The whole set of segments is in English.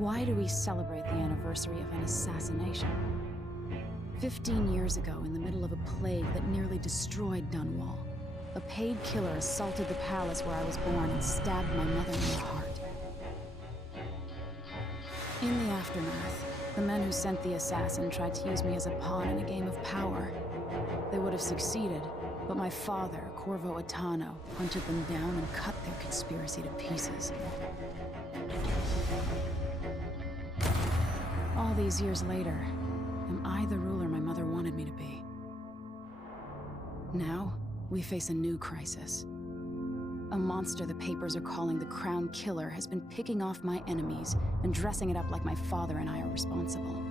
Why do we celebrate the anniversary of an assassination? 15 years ago, in the middle of a plague that nearly destroyed Dunwall, a paid killer assaulted the palace where I was born and stabbed my mother in the heart. In the aftermath, the men who sent the assassin tried to use me as a pawn in a game of power. They would have succeeded, but my father, Corvo Attano, hunted them down and cut their conspiracy to pieces. All these years later, am I the ruler my mother wanted me to be? Now, we face a new crisis. A monster the papers are calling the Crown Killer has been picking off my enemies and dressing it up like my father and I are responsible.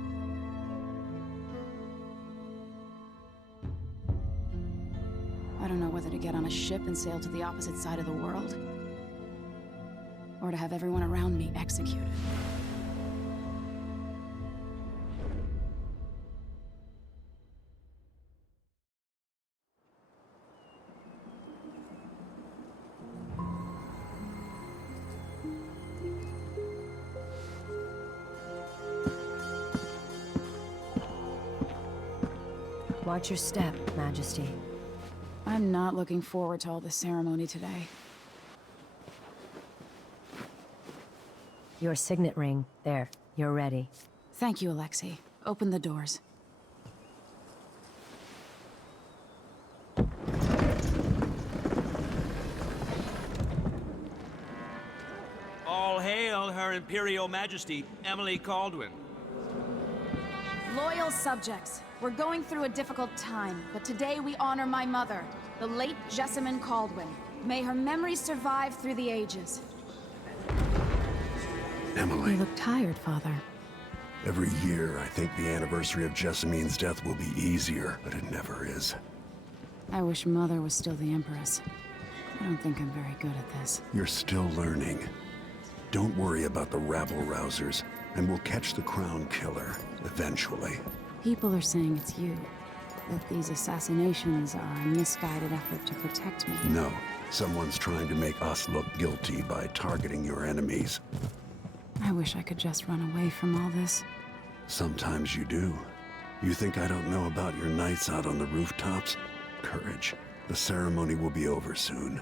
I don't know whether to get on a ship and sail to the opposite side of the world, or to have everyone around me executed. Watch your step, Majesty. I'm not looking forward to all the ceremony today. Your signet ring. There, you're ready. Thank you, Alexei. Open the doors. All hail Her Imperial Majesty, Emily Caldwin. Loyal subjects, we're going through a difficult time, but today we honor my mother, the late Jessamine Caldwin. May her memory survive through the ages. Emily. You look tired, Father. Every year, I think the anniversary of Jessamine's death will be easier, but it never is. I wish Mother was still the Empress. I don't think I'm very good at this. You're still learning. Don't worry about the rabble-rousers, and we'll catch the Crown Killer, eventually. People are saying it's you. That these assassinations are a misguided effort to protect me. No. Someone's trying to make us look guilty by targeting your enemies. I wish I could just run away from all this. Sometimes you do. You think I don't know about your nights out on the rooftops? Courage. The ceremony will be over soon.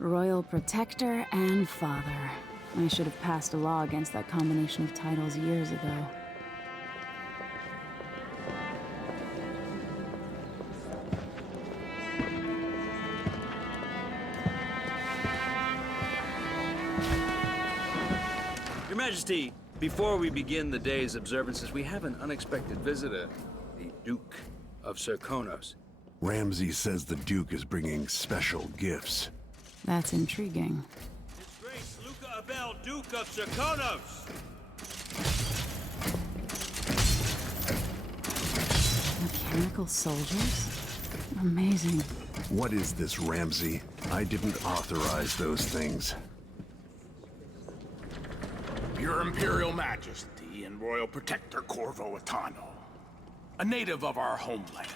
Royal Protector and Father. I should have passed a law against that combination of titles years ago. Your Majesty, before we begin the day's observances, we have an unexpected visitor, the Duke of Serkonos. Ramsay says the Duke is bringing special gifts. That's intriguing. His Grace Luca Abel, Duke of Serkonos! Mechanical soldiers? Amazing. What is this, Ramsay? I didn't authorize those things. Your Imperial Majesty and Royal Protector Corvo Attano, a native of our homeland.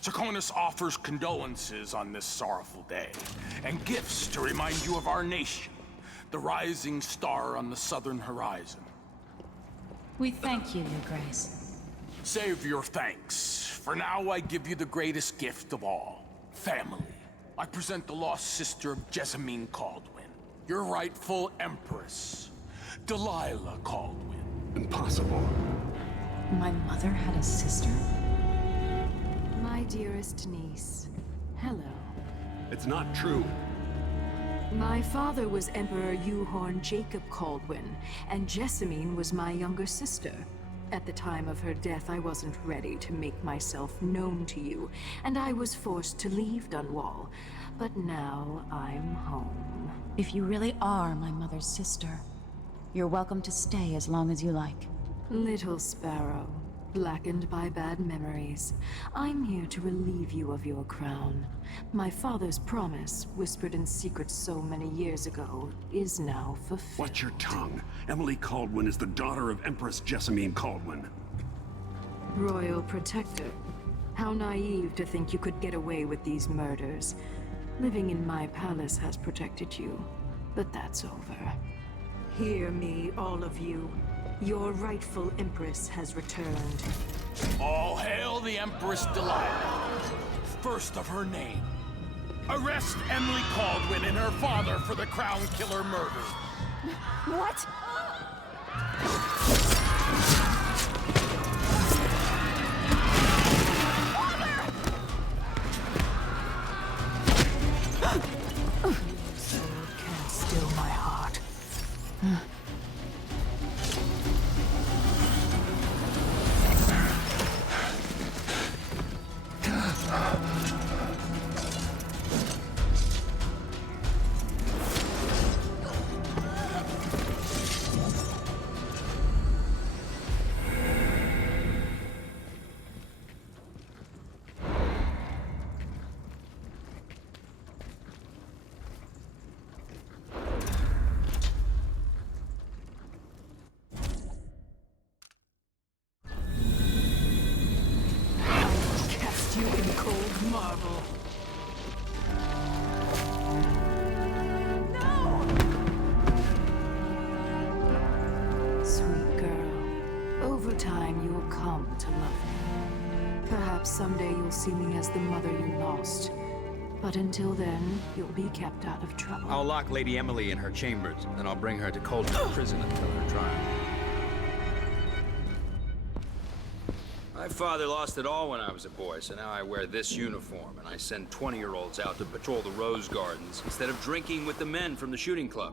Serkonos offers condolences on this sorrowful day, and gifts to remind you of our nation, the rising star on the southern horizon. We thank you, Your Grace. Save your thanks. For now, I give you the greatest gift of all, family. I present the lost sister of Jessamine Caldwin, your rightful Empress, Delilah Caldwin. Impossible. My mother had a sister? My dearest niece, hello. It's not true. My father was Emperor Euhorn Jacob Caldwin, and Jessamine was my younger sister. At the time of her death, I wasn't ready to make myself known to you, and I was forced to leave Dunwall. But now I'm home. If you really are my mother's sister, you're welcome to stay as long as you like. Little sparrow, blackened by bad memories, I'm here to relieve you of your crown. My father's promise, whispered in secret so many years ago, is now fulfilled. Watch your tongue. Emily Caldwin is the daughter of Empress Jessamine Caldwin. Royal Protector, how naive to think you could get away with these murders. Living in my palace has protected you, but that's over. Hear me, all of you. Your rightful Empress has returned. All hail the Empress Delilah, first of her name. Arrest Emily Caldwin and her father for the Crown Killer murder. What? Sword can't still my heart. Cast you in cold marble. Sweet girl, over time you will come to love me. Perhaps someday you'll see me as the mother you lost. But until then, you'll be kept out of trouble. I'll lock Lady Emily in her chambers, then I'll bring her to Coldwood Prison until her trial. My father lost it all when I was a boy, so now I wear this uniform, and I send 20-year-olds out to patrol the Rose Gardens instead of drinking with the men from the shooting club.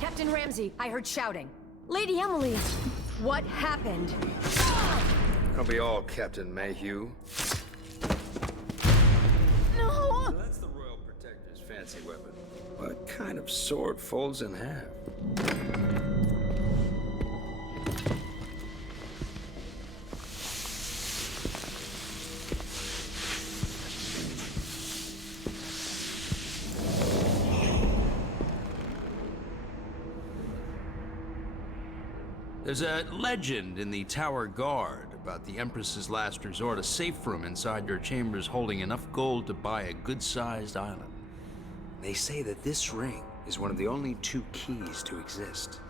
Captain Ramsey, I heard shouting. Lady Emily, what happened? That'll be all, Captain Mayhew. No! So that's the Royal Protector's fancy weapon. What kind of sword folds in half? There's a legend in the Tower Guard about the Empress's last resort, a safe room inside your chambers holding enough gold to buy a good-sized island. They say that this ring is one of the only 2 keys to exist.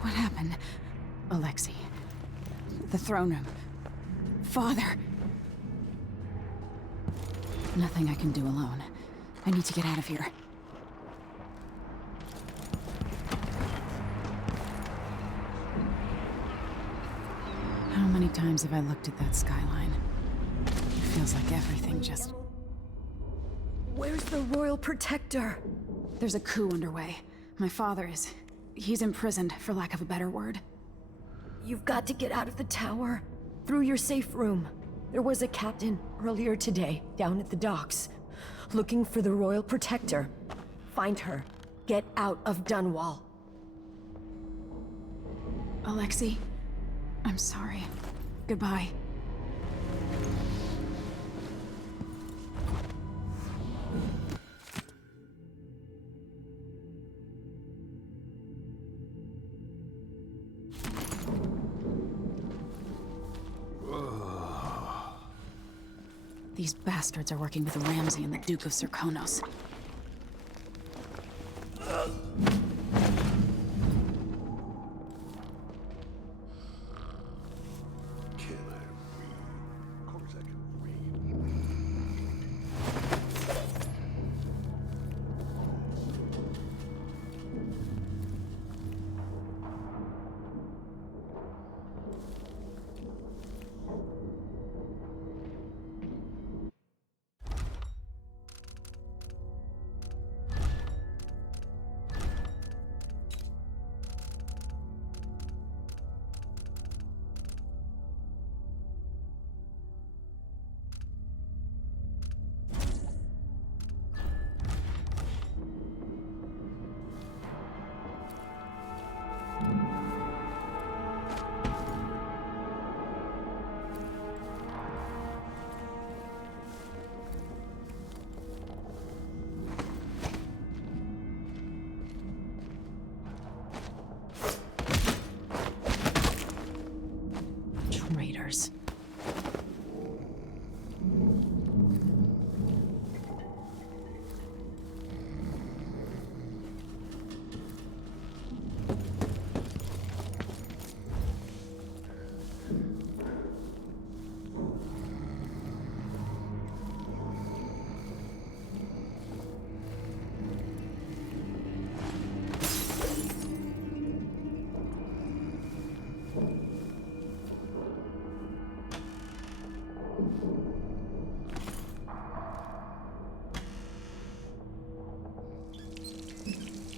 What happened? Alexei. The throne room. Father. Nothing I can do alone. I need to get out of here. How many times have I looked at that skyline? It feels like everything just... Where's the Royal Protector? There's a coup underway. My father is... he's imprisoned, for lack of a better word. You've got to get out of the tower. Through your safe room. There was a captain earlier today, down at the docks. Looking for the Royal Protector. Find her. Get out of Dunwall. Alexei, I'm sorry. Goodbye. These bastards are working with Ramsey and the Duke of Serkonos.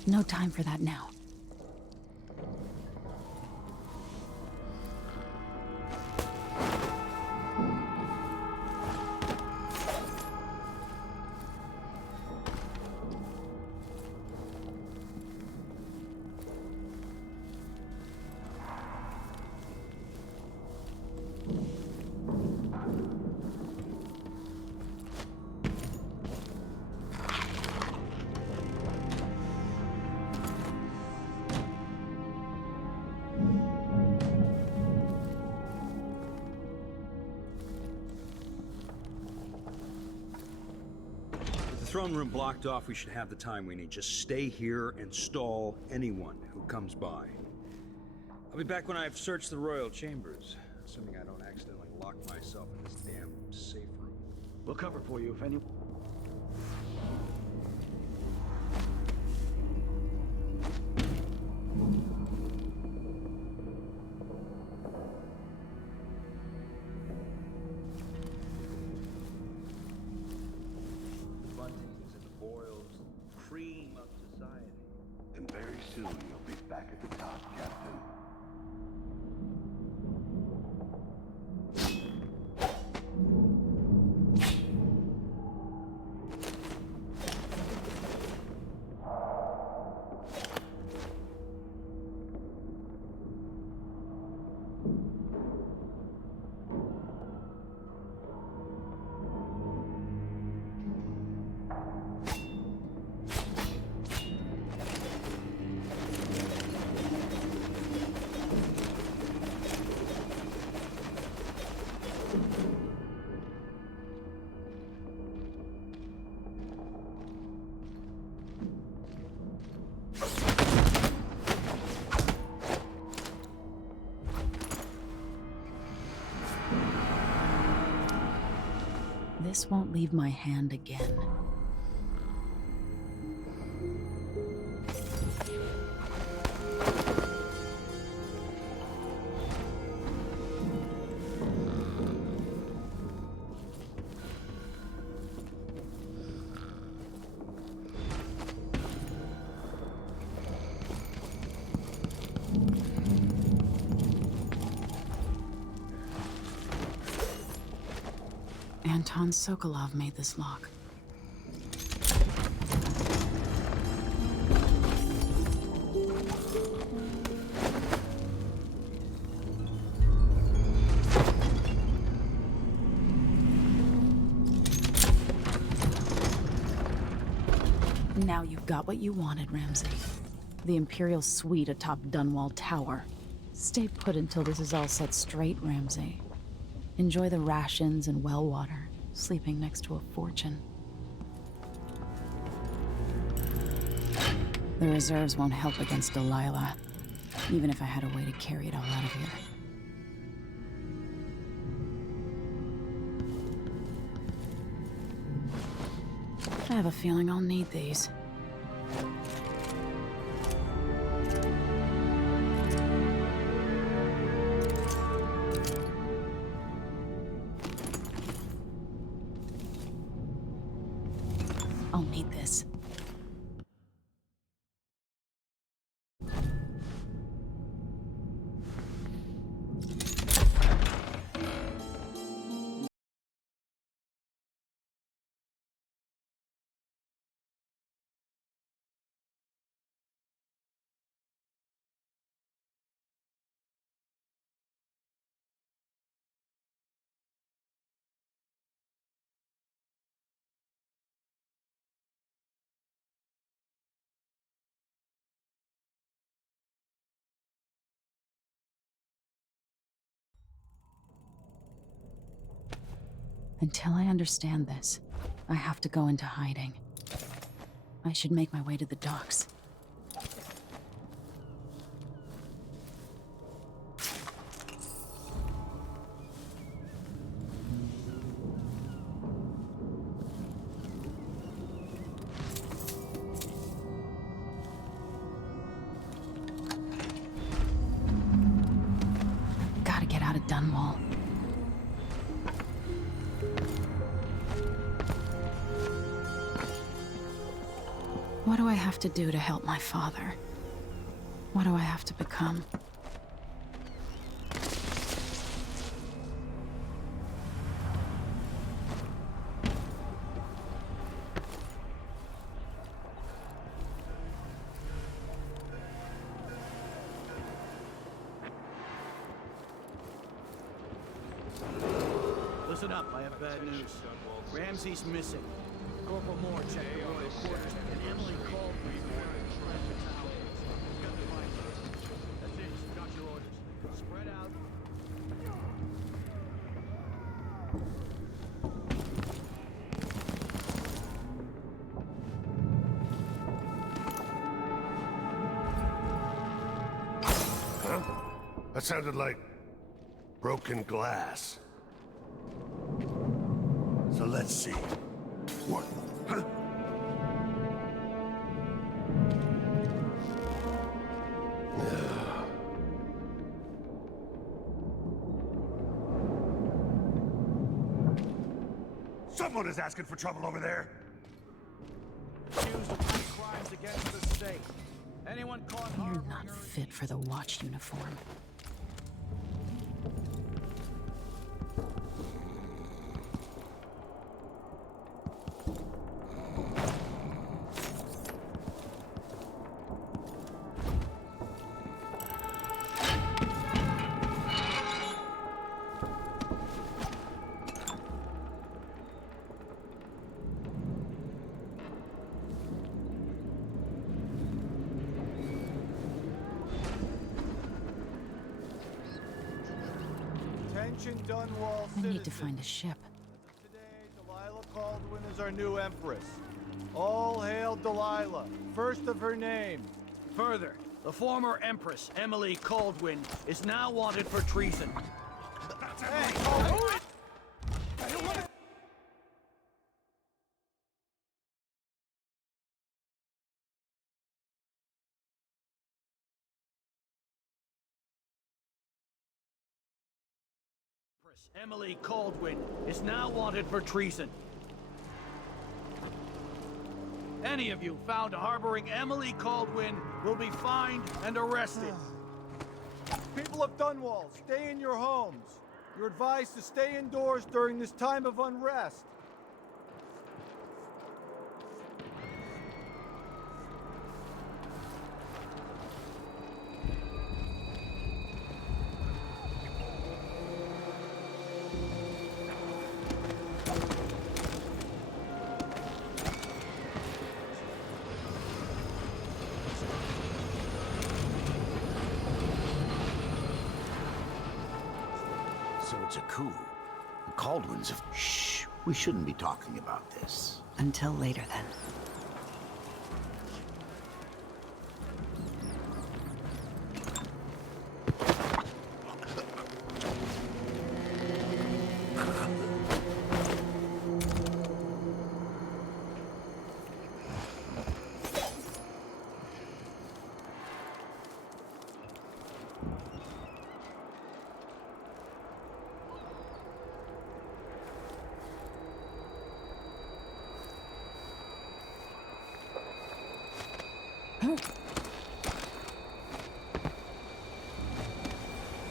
No time for that now. Throne room blocked off, we should have the time we need. Just stay here and stall anyone who comes by. I'll be back when I've searched the royal chambers, assuming I don't accidentally lock myself in this damn safe room. We'll cover for you if any... And very soon you'll be back at the top, Captain. This won't leave my hand again. Anton Sokolov made this lock. Now you've got what you wanted, Ramsey. The Imperial suite atop Dunwall Tower. Stay put until this is all set straight, Ramsey. Enjoy the rations and well water, sleeping next to a fortune. The reserves won't help against Delilah, even if I had a way to carry it all out of here. I have a feeling I'll need these. I'll need this. Until I understand this, I have to go into hiding. I should make my way to the docks. Gotta get out of Dunwall. What do I have have to do to help my father? What do I have to become? Listen up, I have bad news. Ramsey's missing. Corporal Moore checked the royal quarters, and Emily called me. That's it, got your orders. Spread out. Huh? That sounded like broken glass. So let's see. What? Huh? Someone is asking for trouble over there. Accused of high crimes against the state. Anyone caught You're harboring not her- fit for the watch uniform. Attention Dunwall I citizens. need to find a ship. Today, Delilah Caldwin is our new empress. All hail Delilah, first of her name. Further, the former Empress, Emily Caldwin, is now wanted for treason. Hey, Emily Caldwin is now wanted for treason. Any of you found harboring Emily Caldwin will be fined and arrested. people of Dunwall, stay in your homes. You're advised to stay indoors during this time of unrest. So it's a coup. The Caldwins have... Shh. We shouldn't be talking about this. Until later, then.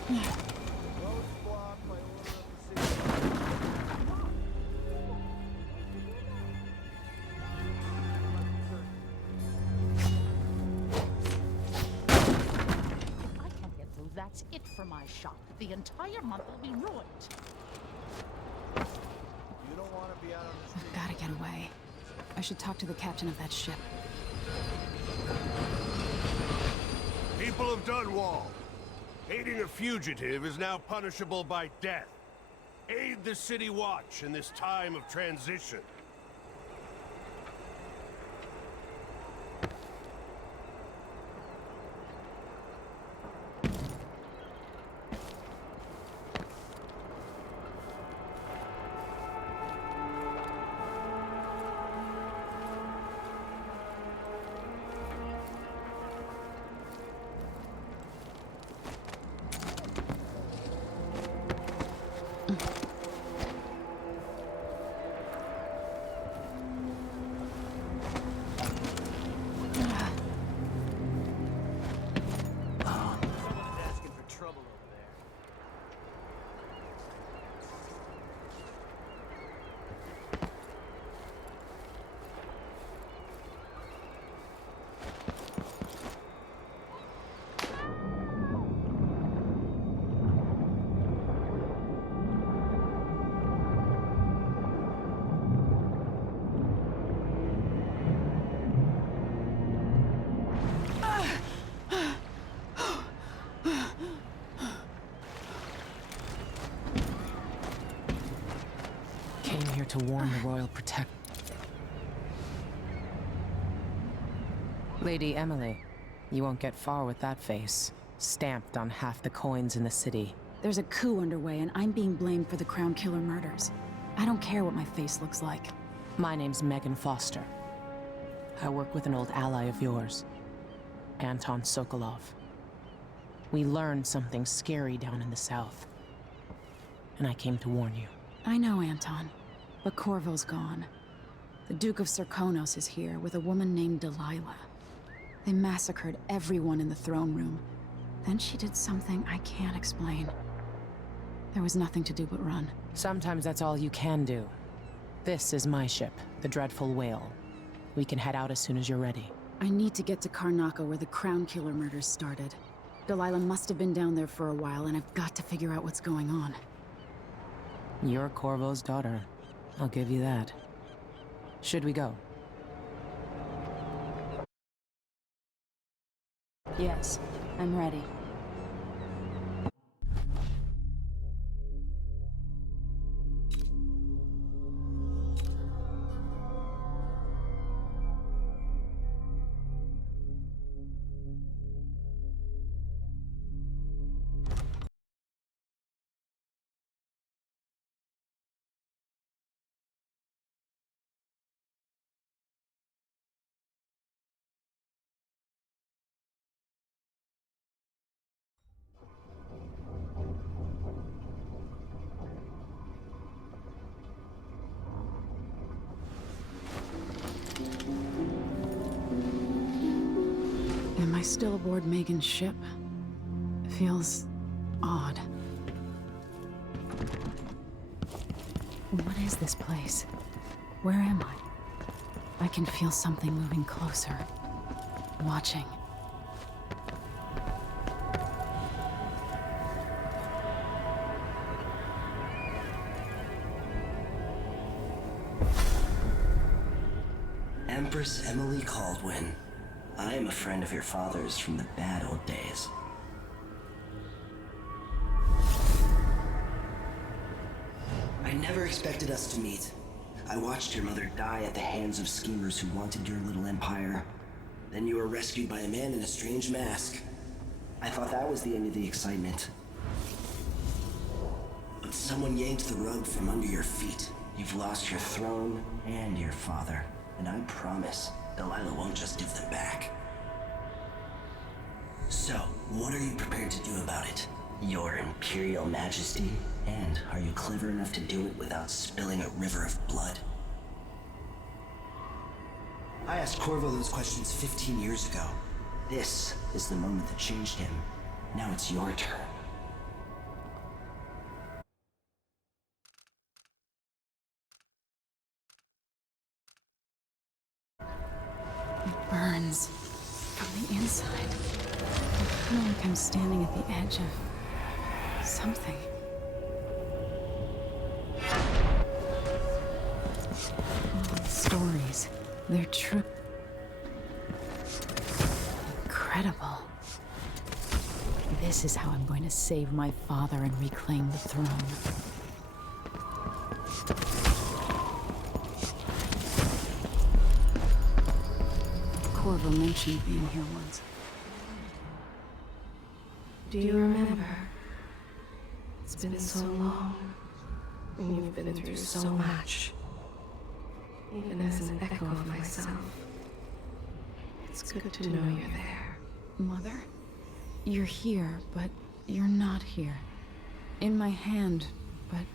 Roads blocked by order of the city. If I can't get through, that's it for my shop. The entire month will be ruined. You don't want to be out on the street. Gotta get away. I should talk to the captain of that ship. People of Dunwall, aiding a fugitive is now punishable by death. Aid the City Watch in this time of transition. to warn the Royal Protect. Lady Emily, you won't get far with that face. Stamped on half the coins in the city. There's a coup underway, and I'm being blamed for the Crown Killer murders. I don't care what my face looks like. My name's Megan Foster. I work with an old ally of yours, Anton Sokolov. We learned something scary down in the south, and I came to warn you. I know, Anton, but Corvo's gone. The Duke of Serkonos is here with a woman named Delilah. They massacred everyone in the throne room. Then she did something I can't explain. There was nothing to do but run. Sometimes that's all you can do. This is my ship, the Dreadful Whale. We can head out as soon as you're ready. I need to get to Karnaca where the Crown Killer murders started. Delilah must have been down there for a while, and I've got to figure out what's going on. You're Corvo's daughter. I'll give you that. Should we go? Yes, I'm ready. Am I still aboard Megan's ship? Feels odd. What is this place? Where am I? I can feel something moving closer. Watching. Empress Emily Caldwin. I am a friend of your father's from the bad old days. I never expected us to meet. I watched your mother die at the hands of schemers who wanted your little empire. Then you were rescued by a man in a strange mask. I thought that was the end of the excitement. But someone yanked the rug from under your feet. You've lost your throne and your father. And I promise, Delilah won't just give them back. So, what are you prepared to do about it? Your Imperial Majesty? And are you clever enough to do it without spilling a river of blood? I asked Corvo those questions 15 years ago. This is the moment that changed him. Now it's your turn. It burns from the inside. I feel like I'm standing at the edge of something. All the stories, they're true. Incredible. This is how I'm going to save my father and reclaim the throne. Corvo mentioned being here once. Do you remember? It's been so long, and you've been through so much. Even as an echo of myself, it's good to know you're there. Mother? You're here, but you're not here. In my hand, but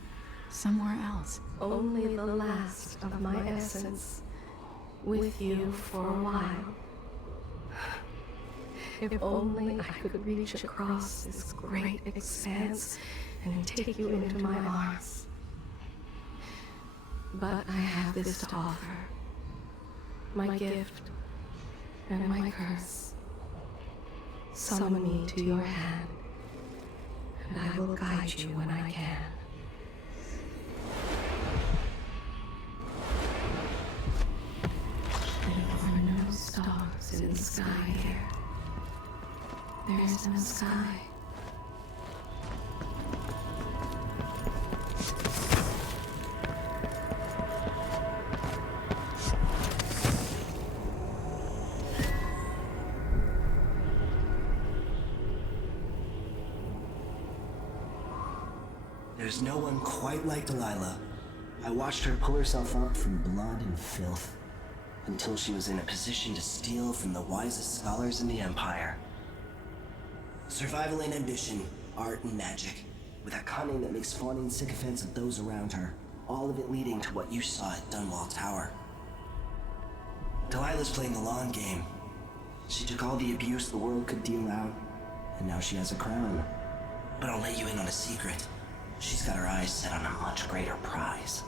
somewhere else. Only the last of my essence, with you for a while. If only I could reach across this great expanse and take you into my arms. But I have this to offer. My gift and my curse. Summon me to your hand, and I will guide you when I can. There are no stars in the sky here. There is no sky. There's no one quite like Delilah. I watched her pull herself up from blood and filth until she was in a position to steal from the wisest scholars in the Empire. Survival and ambition, art and magic, with a cunning that makes fawning sycophants of those around her, all of it leading to what you saw at Dunwall Tower. Delilah's playing the long game. She took all the abuse the world could deal out, and now she has a crown. But I'll let you in on a secret. She's got her eyes set on a much greater prize.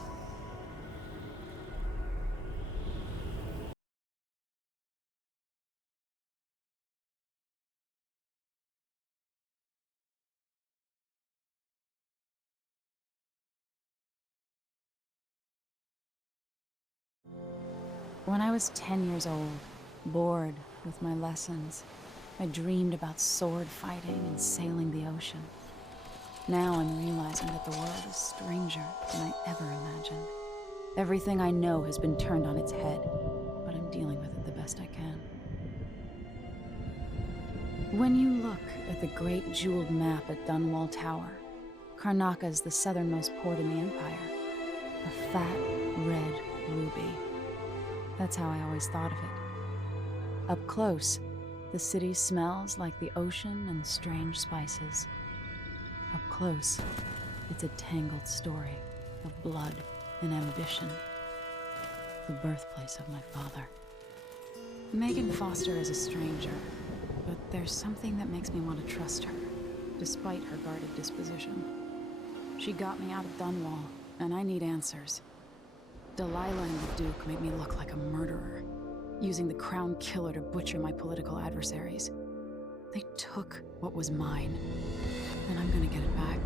When I was 10 years old, bored with my lessons, I dreamed about sword fighting and sailing the ocean. Now I'm realizing that the world is stranger than I ever imagined. Everything I know has been turned on its head, but I'm dealing with it the best I can. When you look at the great jeweled map at Dunwall Tower, Karnaca is the southernmost port in the Empire. A fat, red ruby. That's how I always thought of it. Up close, the city smells like the ocean and strange spices. Up close, it's a tangled story of blood and ambition. The birthplace of my father. Megan Foster is a stranger, but there's something that makes me want to trust her, despite her guarded disposition. She got me out of Dunwall, and I need answers. Delilah and the Duke made me look like a murderer, using the Crown Killer to butcher my political adversaries. They took what was mine, and I'm gonna get it back.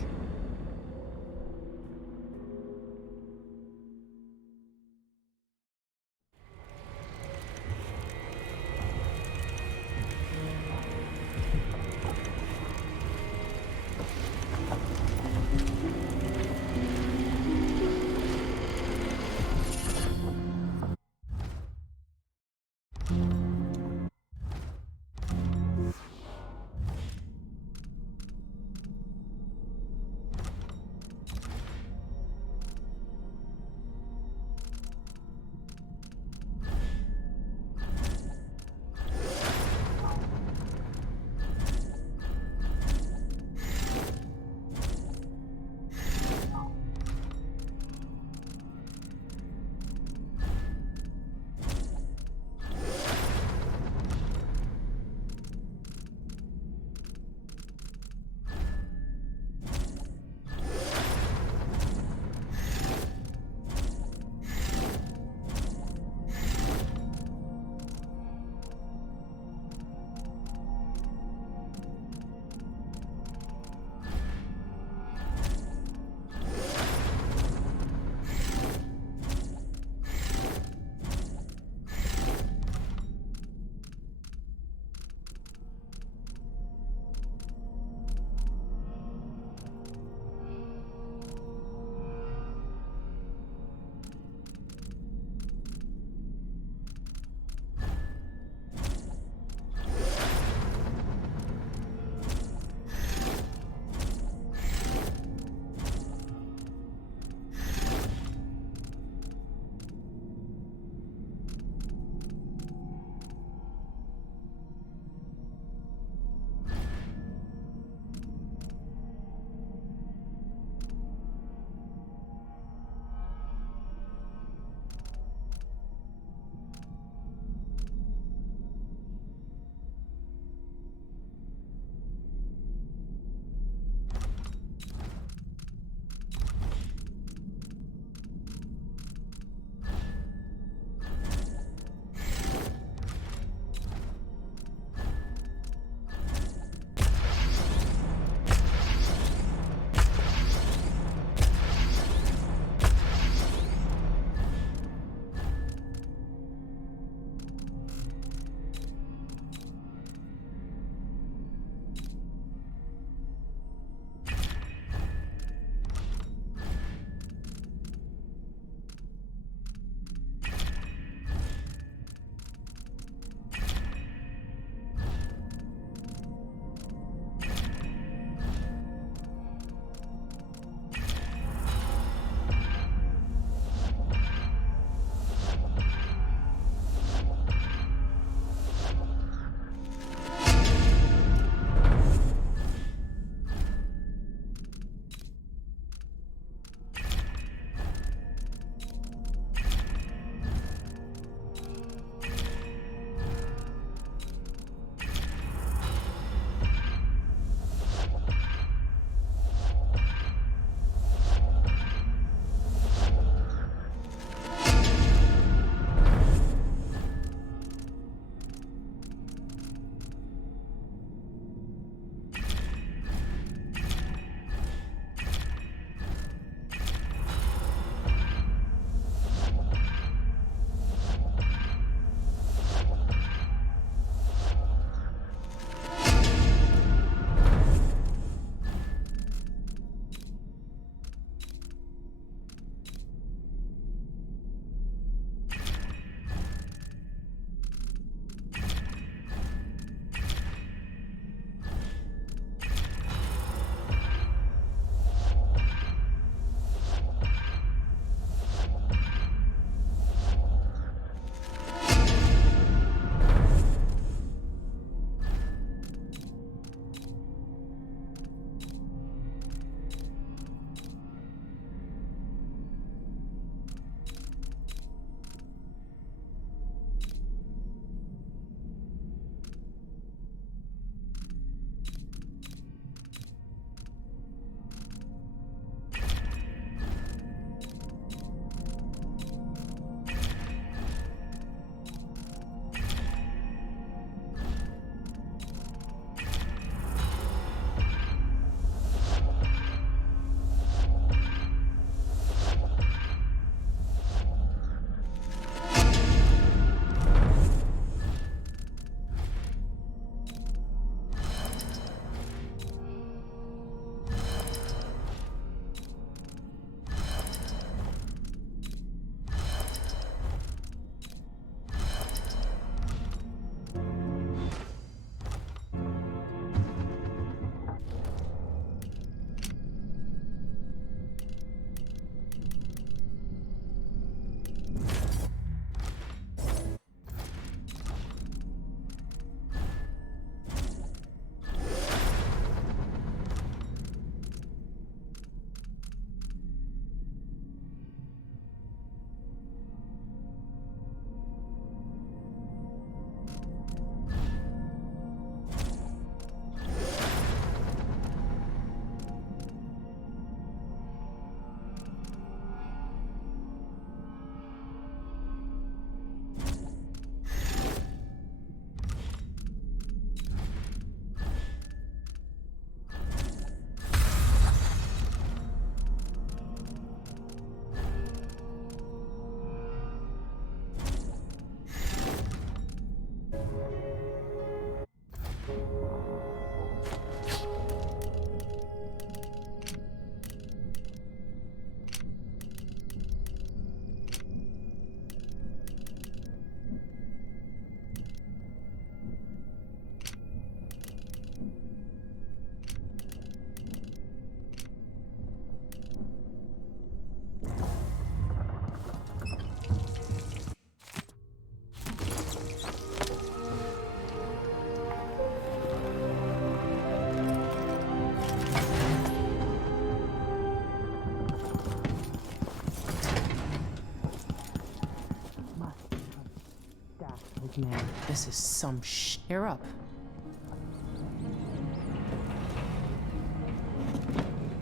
Man, this is some You're up.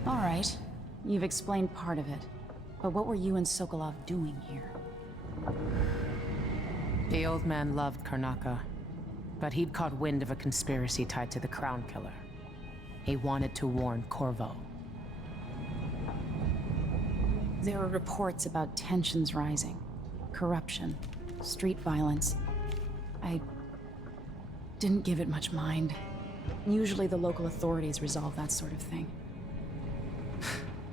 All right. You've explained part of it. But what were you and Sokolov doing here? The old man loved Karnaca, but he'd caught wind of a conspiracy tied to the Crown Killer. He wanted to warn Corvo. There were reports about tensions rising, corruption, street violence. I didn't give it much mind. Usually the local authorities resolve that sort of thing.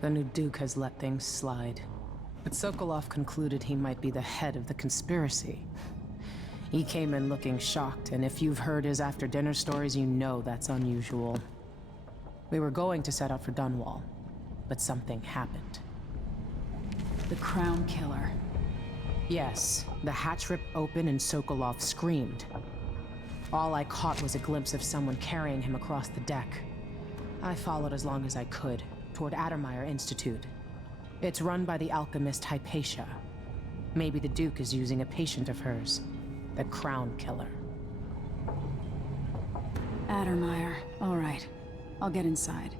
The new Duke has let things slide. But Sokolov concluded he might be the head of the conspiracy. He came in looking shocked, and if you've heard his after-dinner stories, you know that's unusual. We were going to set out for Dunwall, but something happened. The Crown Killer. Yes, the hatch ripped open and Sokolov screamed. All I caught was a glimpse of someone carrying him across the deck. I followed as long as I could, toward Addermeyer Institute. It's run by the alchemist Hypatia. Maybe the Duke is using a patient of hers, the Crown Killer. Addermeyer. All right. I'll get inside.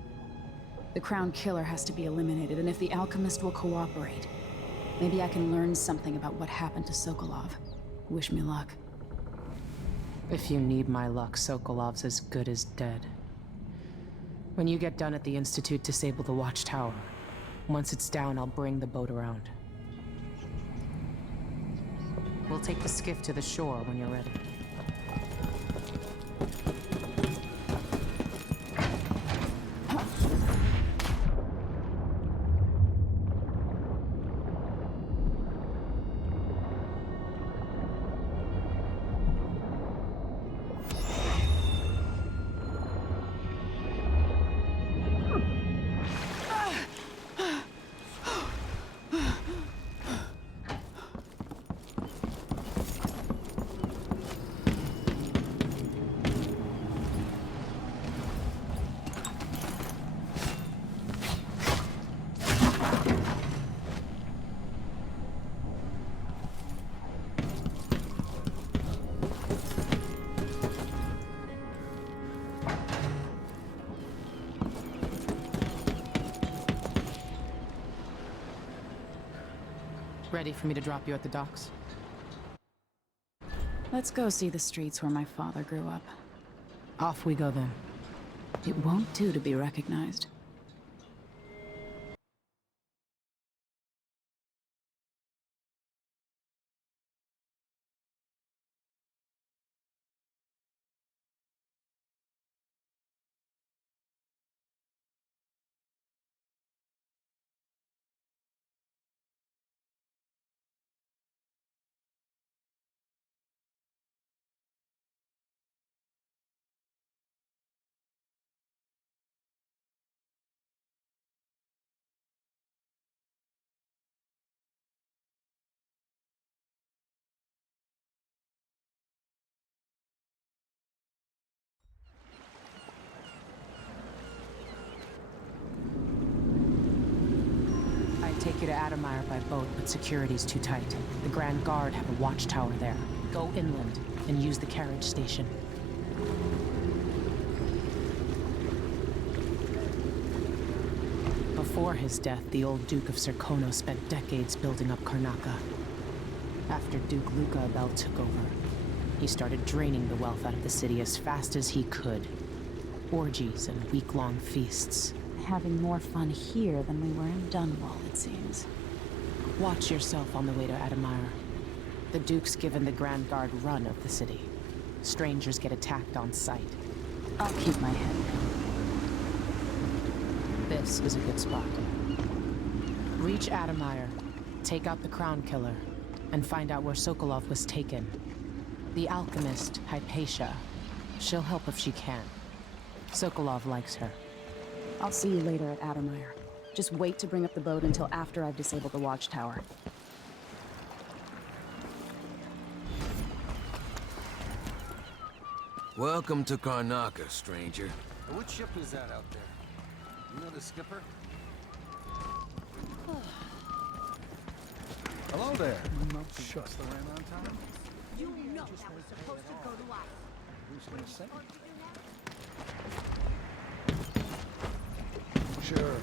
The Crown Killer has to be eliminated, and if the alchemist will cooperate, maybe I can learn something about what happened to Sokolov. Wish me luck. If you need my luck, Sokolov's as good as dead. When you get done at the Institute, disable the watchtower. Once it's down, I'll bring the boat around. We'll take the skiff to the shore when you're ready. Ready for me to drop you at the docks? Let's go see the streets where my father grew up. Off we go then. It won't do to be recognized. I'd take you to Addermeyer by boat, but security's too tight. The Grand Guard have a watchtower there. Go inland and use the carriage station. Before his death, the old Duke of Serkonos spent decades building up Karnaca. After Duke Luca Abel took over, he started draining the wealth out of the city as fast as he could. Orgies and week-long feasts. Having more fun here than we were in Dunwall, it seems. Watch yourself on the way to Addermeyer. The Duke's given the Grand Guard run of the city. Strangers get attacked on sight. I'll keep my head down. This is a good spot. Reach Addermeyer, take out the Crown Killer, and find out where Sokolov was taken. The alchemist, Hypatia. She'll help if she can. Sokolov likes her. I'll see you later at Addermeyer. Just wait to bring up the boat until after I've disabled the watchtower. Welcome to Karnaca, stranger. Which ship is that out there? You know the skipper? Hello there. Just the right on time. know that was supposed to go to us. Who's gonna send it? Sure.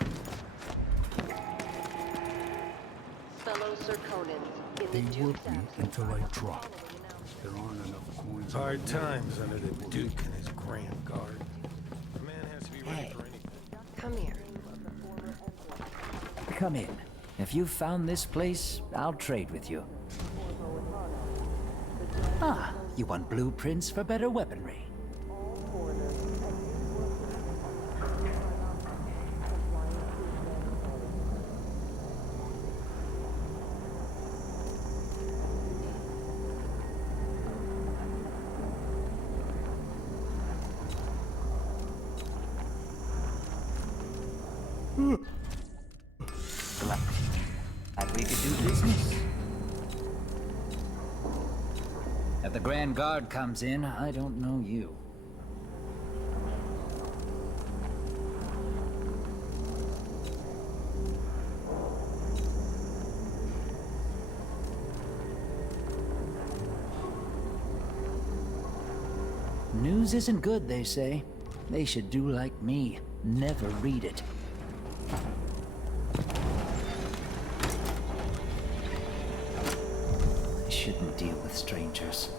Fellow Serkonans, in the They Duke's work me absence, until I drop. There aren't enough coins. Hard times under the Duke and his Grand Guard. A man has to be ready for anything. come here. Come in. If you've found this place, I'll trade with you. Ah, you want blueprints for better weaponry. Glad we could do business. If the Grand Guard comes in, I don't know you. News isn't good, they say. They should do like me. Never read it. I shouldn't deal with strangers.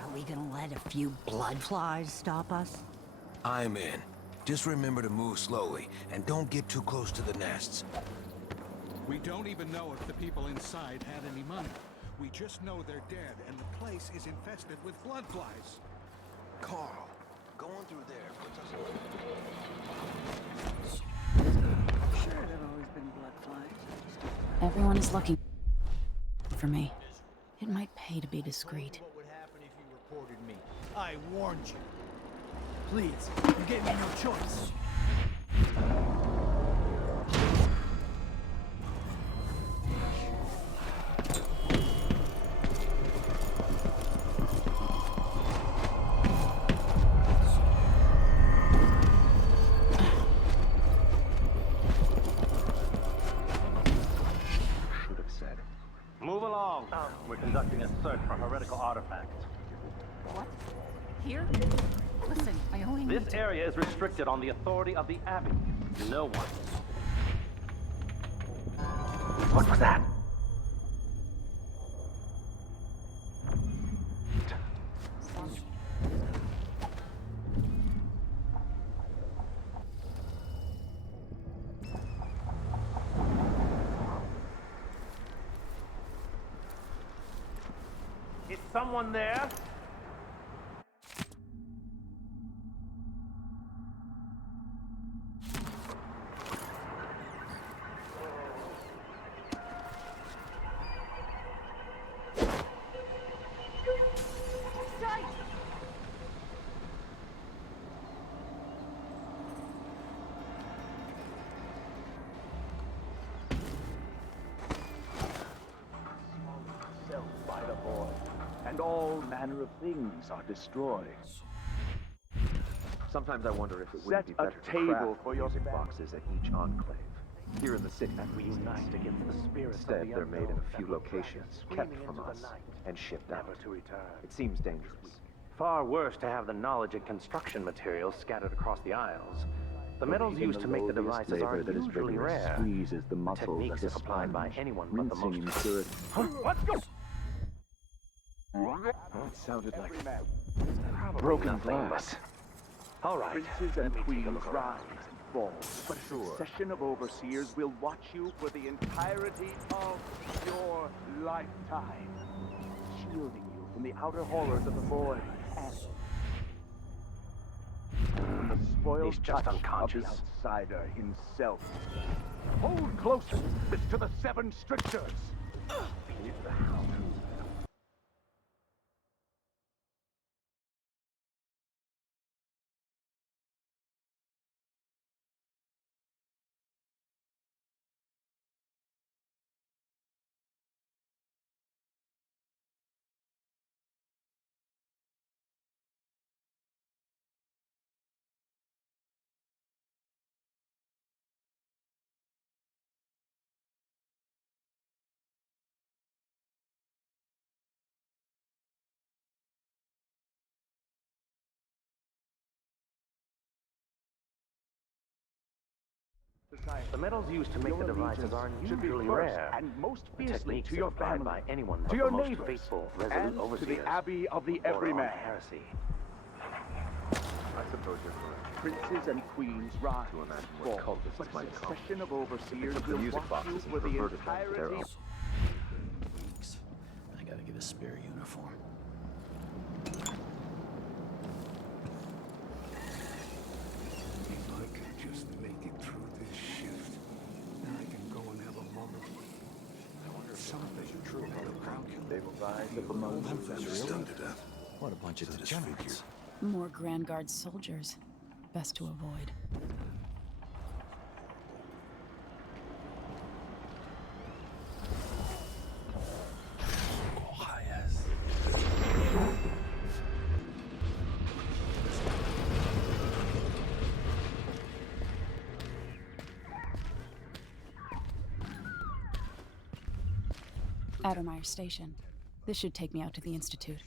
Are we gonna let a few blood flies stop us? I'm in. Just remember to move slowly, and don't get too close to the nests. We don't even know if the people inside had any money. We just know they're dead, and the place is infested with blood flies. Carl, going through there puts us Sure, there've always been blood flies. Everyone is looking for me. It might pay to be discreet. What would happen if you reported me? I warned you. Please, you gave me no choice. Should have said it. Move along. We're conducting a search for heretical artifacts. What? Here? Listen, I only need This to... area is restricted on the authority of the Abbey. No one. What was that? Is someone there? By the boy, and all manner of things are destroyed. Sometimes I wonder if it wouldn't be better to table craft for your music family. boxes at each enclave. Here in the city, And we unite against the spirits instead of the they're made in unknown a few that will drag us locations, screaming kept from into the us, night, and shipped out. never to return. It seems dangerous. far worse to have the knowledge and construction materials scattered across the aisles. The metals used to make the devices aren't usually rare. Squeezes the muscles Techniques as a if applied by sponge, anyone but the most... rinsing impurity. Let's go! It sounded like Probably broken nothing, glass. but... All right, Princes let and me take a queens look around. rise and fall, but a succession of overseers will watch you for the entirety of your lifetime, shielding you from the outer horrors of the void and from the spoiled He's just touch unconscious. of the outsider himself. Hold closer to the seven strictures. Beneath the hound. The metals used to make the devices aren't usually rare. And most The fiercely techniques to if your applied family, by anyone but to your the most neighbors, faithful, resolute and to overseers. the abbey of the or on everyman. heresy. I suppose you're correct. Princes and queens rise and fall, but a succession of overseers will watch you for the entirety. Weeks. I gotta get a spare uniform. If I can just make it through this shift, then I can go and have a moment. I wonder if something true about the crowd killer. They will rise up among them. Stunned to death. What a bunch of degenerates. More Grand Guard soldiers. Best to avoid. Addermeyer Station. This should take me out to the Institute.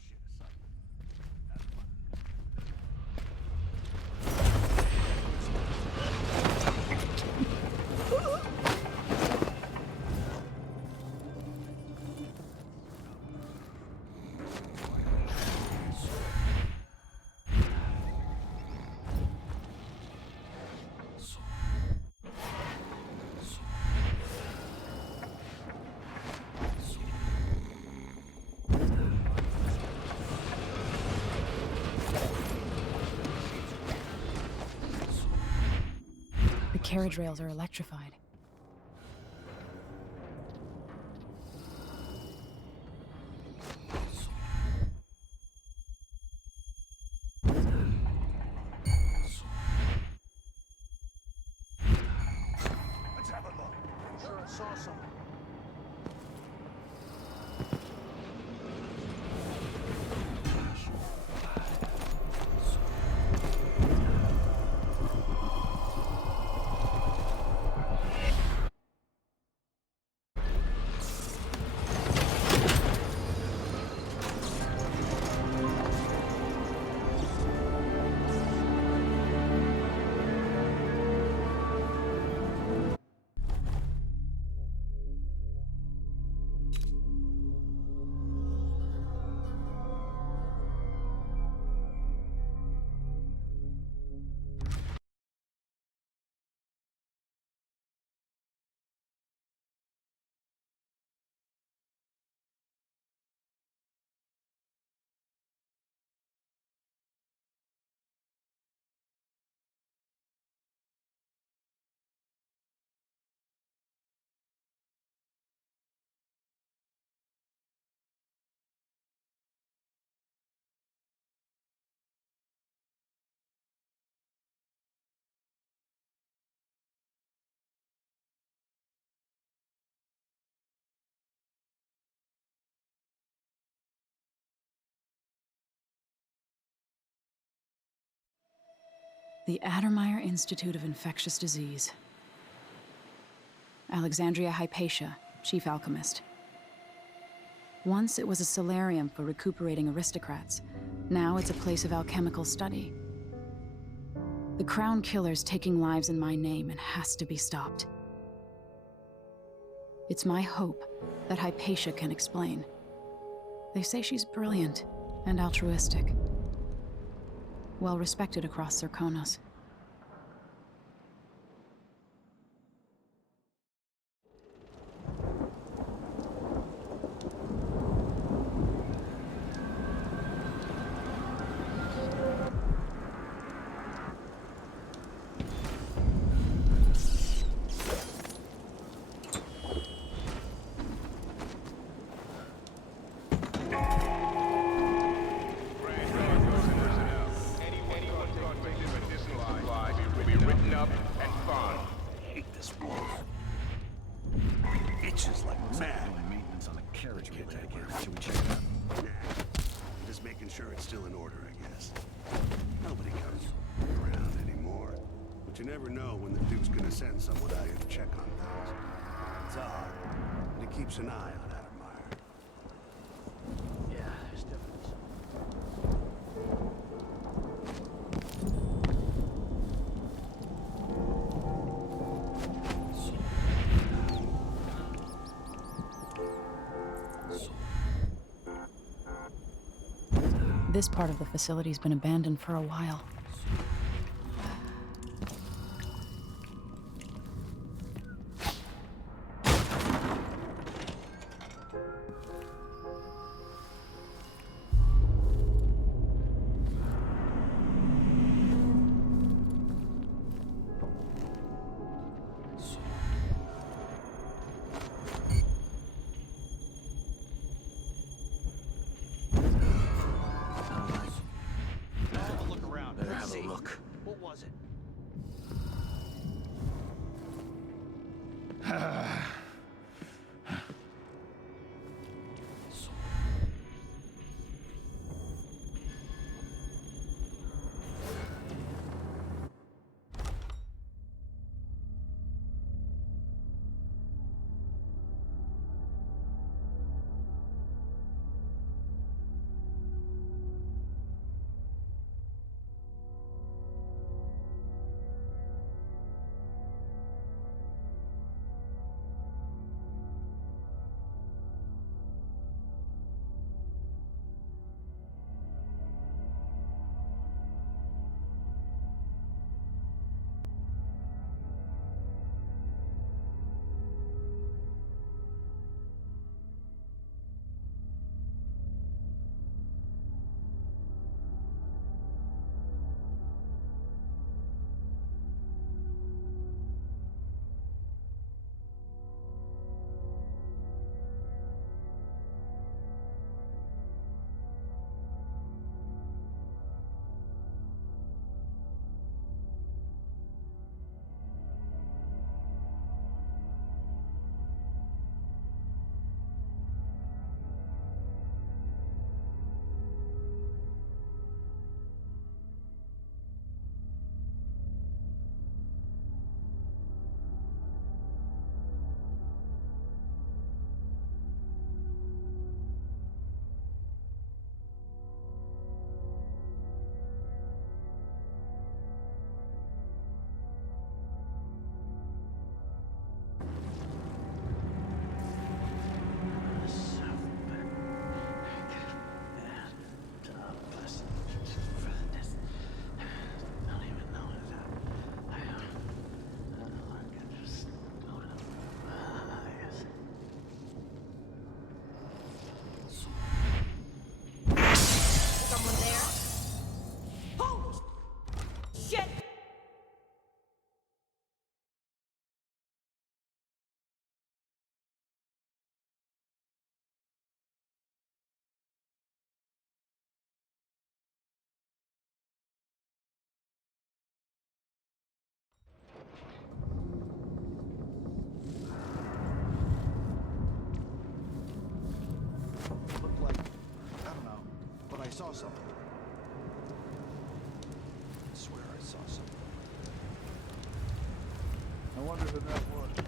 The carriage rails are electrified. Let's have a look. I'm sure I saw something. The Addermeyer Institute of Infectious Disease. Alexandria Hypatia, chief alchemist. Once it was a solarium for recuperating aristocrats, Now it's a place of alchemical study. The Crown Killer's taking lives in my name and has to be stopped. It's my hope that Hypatia can explain. They say she's brilliant and altruistic. Well respected across Serkonos. Send someone out here to check on things. It's odd, but he keeps an eye on Adamire. Yeah, there's difference. This part of the facility's been abandoned for a while. saw something. I swear I saw something. I wonder who that was.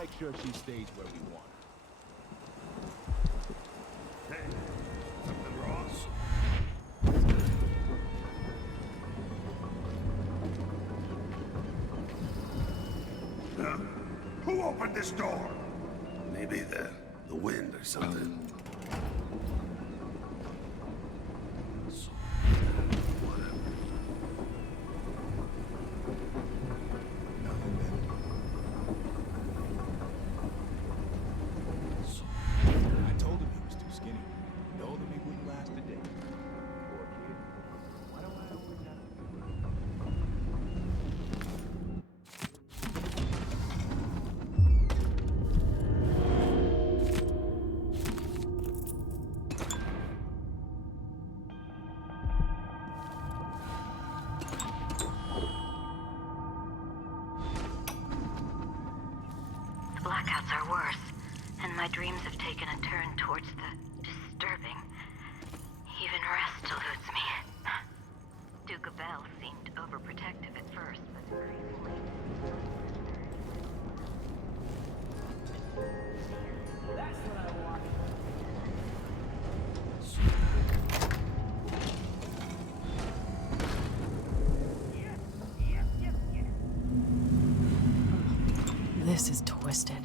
make sure she stays where we want her. Hey, something wrong? Who opened this door? Maybe the wind or something. I told him he was too skinny. Told him he wouldn't last a day. Poor kid. Why do I always have The blackouts are worse, and my dreams have taken a turn towards the disturbing. Even rest eludes me. Duke Bell seemed overprotective at first, but increasingly... That's what I want. This is twisted.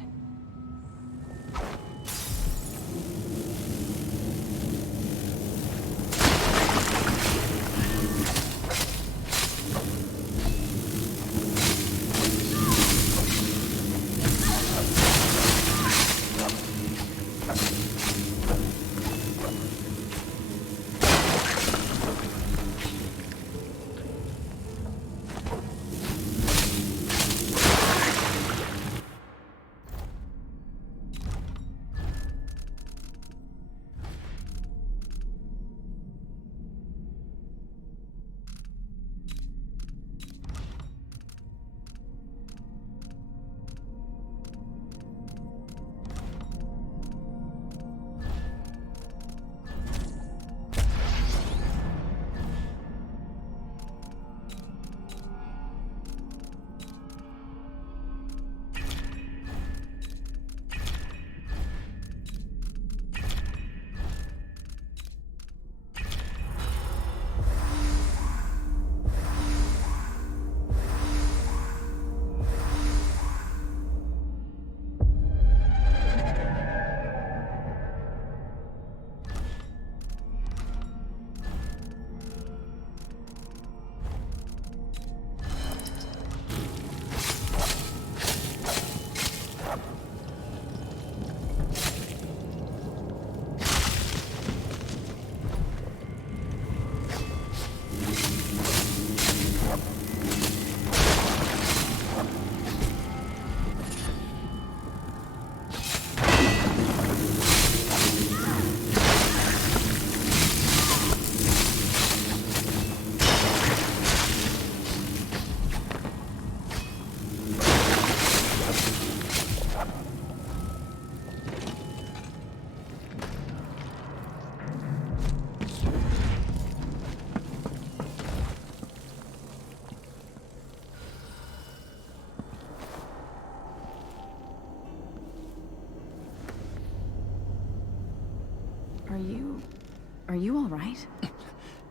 Are you all right?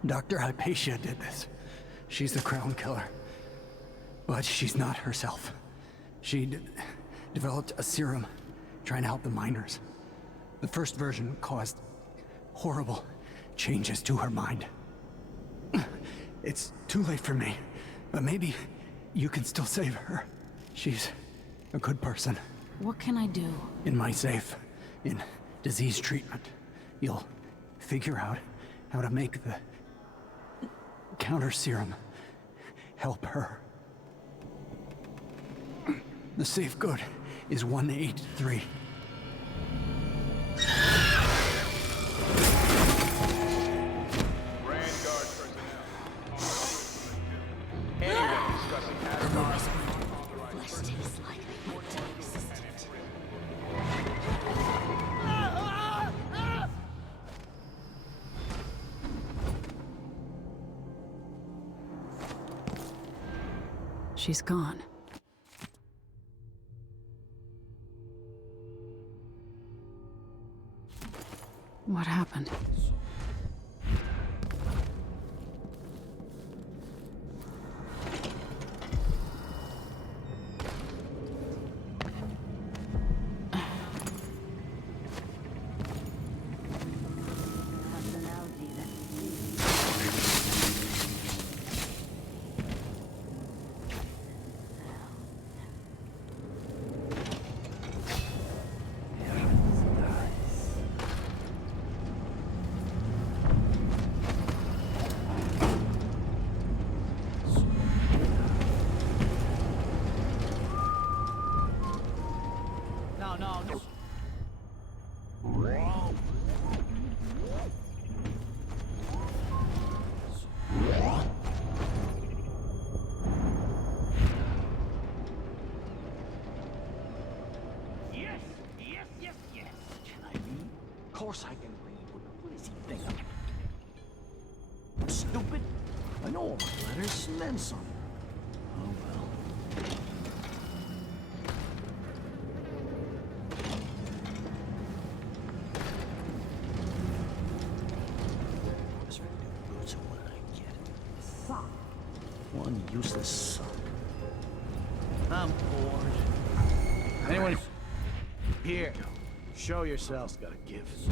Dr. Hypatia did this. She's the crown killer. But she's not herself. She developed a serum trying to help the miners. The first version caused horrible changes to her mind. It's too late for me, but maybe you can still save her. She's a good person. What can I do? In my safe, in disease treatment, you'll figure out how to make the counter serum help her. The safe code is 183. She's gone. What happened? No. Yes. Can I read? Of course I can read. What does he think? I'm stupid? I know all my letters and then some. Oh well. One useless son. I'm bored. Anyone here? Show yourselves. Got a gift.